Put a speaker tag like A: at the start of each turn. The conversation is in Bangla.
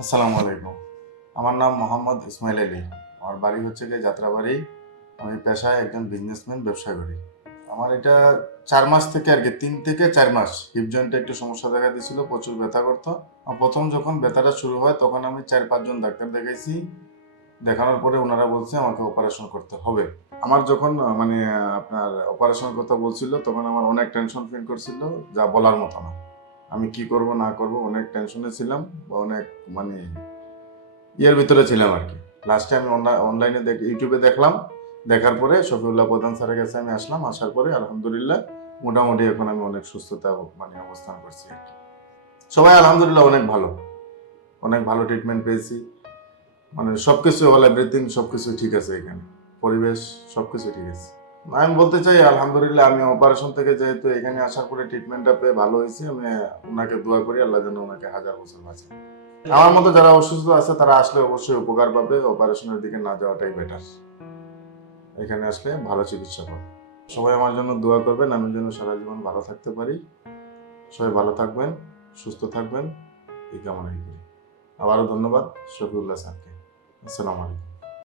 A: আসসালামু আলাইকুম। আমার নাম মোহাম্মদ ইসমাইল আলী। আমার বাড়ি হচ্ছে গিয়ে যাত্রাবাড়ি। আমি পেশায় একজন বিজনেসম্যান ব্যবসা করি আমার এটা চার মাস থেকে আর কি, তিন থেকে চার মাস। হিপ জয়েন্টে একটু সমস্যা দেখা দিয়েছিল, প্রচুর ব্যথা করতো। প্রথম যখন ব্যথাটা শুরু হয়, তখন আমি চার পাঁচজন ডাক্তার দেখাইছি। দেখানোর পরে ওনারা বলছে, আমাকে অপারেশন করতে হবে। আমার যখন মানে আপনার অপারেশনের কথা বলছিল, তখন আমার অনেক টেনশন ফিল করছিল, যা বলার মতো না। আমি কি করব, না করব, অনেক টেনশনে ছিলাম বা অনেক মানে ইয়ের ভিতরে ছিলাম আর কি। লাস্টে আমি অনলাইনে দেখ ইউটিউবে দেখলাম। দেখার পরে শফিউল্লাহ প্রধান স্যারের কাছে আমি আসলাম। আসার পরে আলহামদুলিল্লাহ মোটামুটি এখন আমি অনেক সুস্থতা মানে অবস্থান করছি আর কি। সবাই আলহামদুলিল্লাহ অনেক ভালো। অনেক ভালো ট্রিটমেন্ট পেয়েছি। মানে সব কিছু অল এভরিথিং সব কিছু ঠিক আছে এখানে। পরিবেশ সব কিছু ঠিক আছে। আমি বলতে চাই, আলহামদুলিল্লাহ আমি অপারেশন থেকে যেহেতু এখানে আসার পরে ট্রিটমেন্টটা পেয়ে ভালো হয়েছে, আমি ওনাকে দোয়া করি, আল্লাহ যেন ওনাকে হাজার বছর বাঁচে। আমার মতো যারা অসুস্থ আছে, তারা আসলে অবশ্যই উপকার পাবে অপারেশনের দিকে না যাওয়াটাই বেটার এখানে আসলে ভালো চিকিৎসা পাবে। সবাই আমার জন্য দোয়া করবেন, আমি যেন সারা জীবন ভালো থাকতে পারি। সবাই ভালো থাকবেন, সুস্থ থাকবেন, এই কামনাই করি। আবারও ধন্যবাদ, শফিউল্লাহ স্যারকে। আসসালামু আলাইকুম।